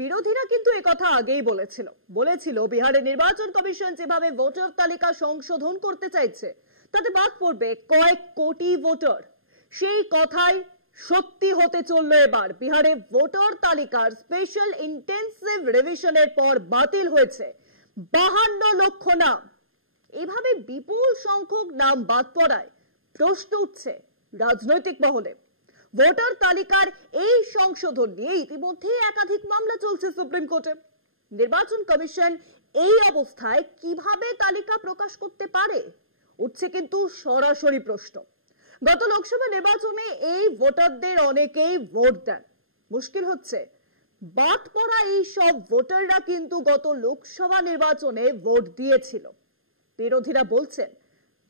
বিরোধীরা কিন্তু একথা আগেই বলেছিল বিহারে নির্বাচন কমিশন যেভাবে ভোটার তালিকা সংশোধন করতে চাইছে তাতে বাদ পড়বে কয়েক কোটি ভোটার। সেই কথাই সত্যি হতে চললো এবার। বিহারে ভোটার তালিকার স্পেশাল ইন্টেন্সিভ রিভিশনের পর বাতিল হয়েছে 52 লক্ষ নাম। এভাবে বিপুল সংখ্যক নাম বাদ পড়ায় প্রশ্ন উঠছে রাজনৈতিক মহলে। ভোটার তালিকার এই সংশোধন নিয়ে ইতিমধ্যে একাধিক মামলা চলছে সুপ্রিম কোর্টে। নির্বাচন কমিশন এই অবস্থায় কিভাবে তালিকা প্রকাশ করতে পারে, উঠছে কিন্তু সরাসরি প্রশ্ন। গত লোকসভা নির্বাচনে এই ভোটারদের অনেকেই ভোট দেন। মুশকিল হচ্ছে বাদ পড়া এই সব ভোটাররা কিন্তু গত লোকসভা নির্বাচনে ভোট দিয়েছিল। বিরোধীরা বলছেন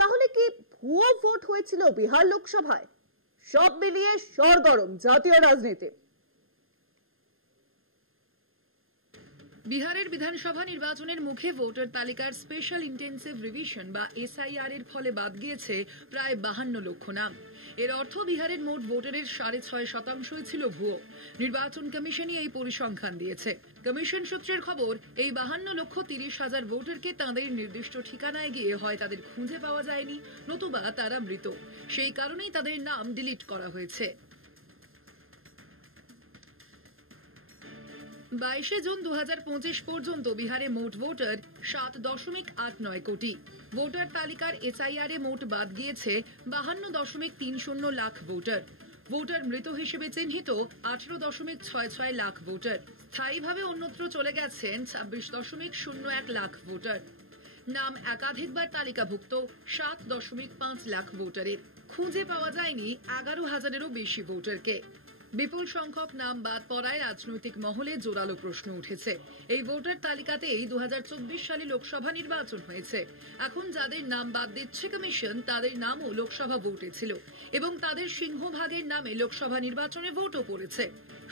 তাহলে কি ভুয়ো ভোট হয়েছিল বিহার লোকসভায়? সব মিলিয়ে সরগরম জাতীয় রাজনীতি। বিহারের বিধানসভা নির্বাচনের মুখে ভোটার তালিকার স্পেশাল ইন্টেন্সিভ রিভিশন বা এসআইআর এর ফলে বাদ গিয়েছে প্রায় 52 লক্ষ নাম। এর অর্থ বিহারের মোট ভোটারের 6.5% ছিল ভুয়ো। নির্বাচন কমিশনই এই পরিসংখ্যান দিয়েছে। কমিশন সূত্রের খবর, এই 52,30,000 ভোটারকে তাঁদের নির্দিষ্ট ঠিকানায় গিয়ে হয় তাদের খুঁজে পাওয়া যায়নি, নতুবা তারা মৃত। সেই কারণেই তাদের নাম ডিলিট করা হয়েছে। 22 জুন 2025 পর্যন্ত বিহারে মোট ভোটার 7.89 কোটি। ভোটার তালিকার এসআইআর এ মোট বাদ গিয়েছে 52.30 লাখ ভোটার। ভোটার মৃত হিসেবে চিহ্নিত 18.66 লাখ ভোটার। স্থায়ীভাবে অন্যত্র চলে গেছেন 26.01 লাখ ভোটার। নাম একাধিকবার তালিকাভুক্ত 7.5 লাখ ভোটারের। খুঁজে পাওয়া যায়নি 11,000-এরও বেশি ভোটারকে। বিপুল সংখ্যক নাম বাদ পড়ায় রাজনৈতিক মহলে জোরালো প্রশ্ন উঠেছে। এই ভোটার তালিকাতেই 2024 সালে লোকসভা নির্বাচন হয়েছে। এখন যাদের নাম বাদ দিচ্ছে কমিশন তাদের নামও লোকসভা ভোটে ছিল এবং তাদের সিংহভাগের নামে লোকসভা নির্বাচনে ভোটও পড়েছে।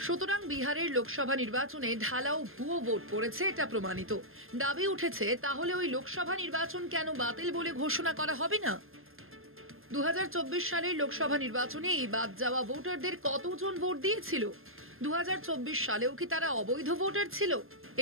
সুতরাং বিহারের লোকসভা নির্বাচনে ঢালাও ভুয়ো ভোট পড়েছে, এটা প্রমাণিত। দাবি উঠেছে তাহলে ওই লোকসভা নির্বাচন কেন বাতিল বলে ঘোষণা করা হবে না? 2024 সালের লোকসভা নির্বাচনে এই বাদ যাওয়া ভোটারদের কতজন ভোট দিয়েছিল? 2024 সালেও কি তারা অবৈধ ভোটার ছিল?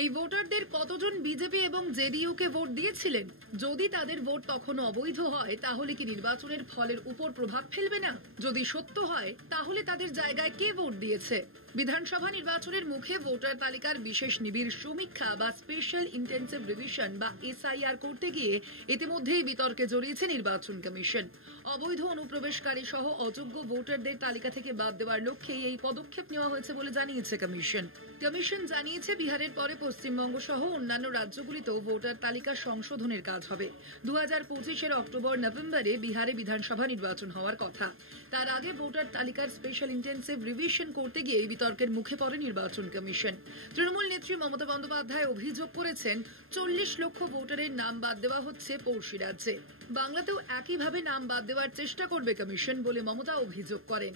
এই ভোটারদের কতজন বিজেপি এবং জেডিইউ কে ভোট দিয়েছিলেন? যদি তাদের ভোট তখন অবৈধ হয় তাহলে কি নির্বাচনের ফলের উপর প্রভাব ফেলবে না? যদি সত্য হয় তাহলে তাদের জায়গায় কে ভোট দিয়েছে? বিধানসভা নির্বাচনের মুখে ভোটার তালিকার বিশেষ নিবিড় সমীক্ষা বা স্পেশাল ইন্টেন্সিভ রিভিশন বা এসআইআর করতে গিয়ে ইতিমধ্যেই বিতর্কে জড়িয়েছে নির্বাচন কমিশন। অবৈধ অনুপ্রবেশকারী সহ অযোগ্য ভোটারদের তালিকা থেকে বাদ দেওয়ার লক্ষ্যে এই পদক্ষেপ নেওয়া হয়েছে বলে জানিয়েছে কমিশন। কমিশন জানিয়েছে বিহারের পরে পশ্চিমবঙ্গ সহ অন্যান্য রাজ্যগুলিতেও ভোটার তালিকা সংশোধনের কাজ হবে। 2025-এর অক্টোবর-নভেম্বরে বিহারে বিধানসভা নির্বাচন হওয়ার কথা। তার আগে ভোটার তালিকার স্পেশাল ইন্টেন্সিভ রিভিশন করতে গিয়ে বিতর্কের মুখে পড়ে নির্বাচন কমিশন। তৃণমূল নেত্রী মমতা বন্দ্যোপাধ্যায় অভিযোগ করেছেন 40 লক্ষ ভোটারের নাম বাদ দেওয়া হচ্ছে পড়শি রাজ্যে। বাংলাতেও একইভাবে নাম বাদ দেওয়ার চেষ্টা করবে কমিশন বলে মমতা অভিযোগ করেন।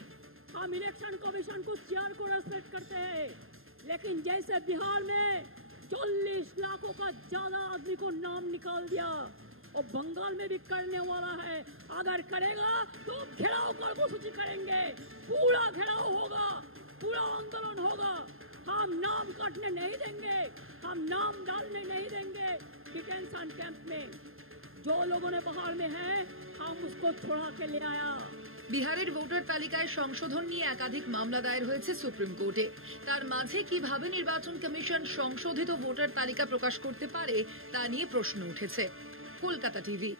हम इलेक्शन कमीशन को शेयर को रेस्पेक्ट करते हैं, लेकिन जैसे बिहार में 40 लाखों का ज्यादा आदमी को नाम निकाल दिया और बंगाल में भी करने वाला है। अगर करेगा तो घेराव कर्मसूची करेंगे, पूरा घेराव होगा, पूरा आंदोलन होगा। हम नाम काटने नहीं देंगे, हम नाम डालने नहीं देंगे डिटेंशन कैंप में। जो लोगों ने बाहर में है हम उसको छुड़ा के ले आया। বিহারের ভোটার তালিকায় সংশোধন নিয়ে একাধিক মামলা দায়ের হয়েছে সুপ্রিম কোর্টে। তার মাঝে কিভাবে নির্বাচন কমিশন সংশোধিত ভোটার তালিকা প্রকাশ করতে পারে তা নিয়ে প্রশ্ন উঠেছে। কলকাতা টিভি।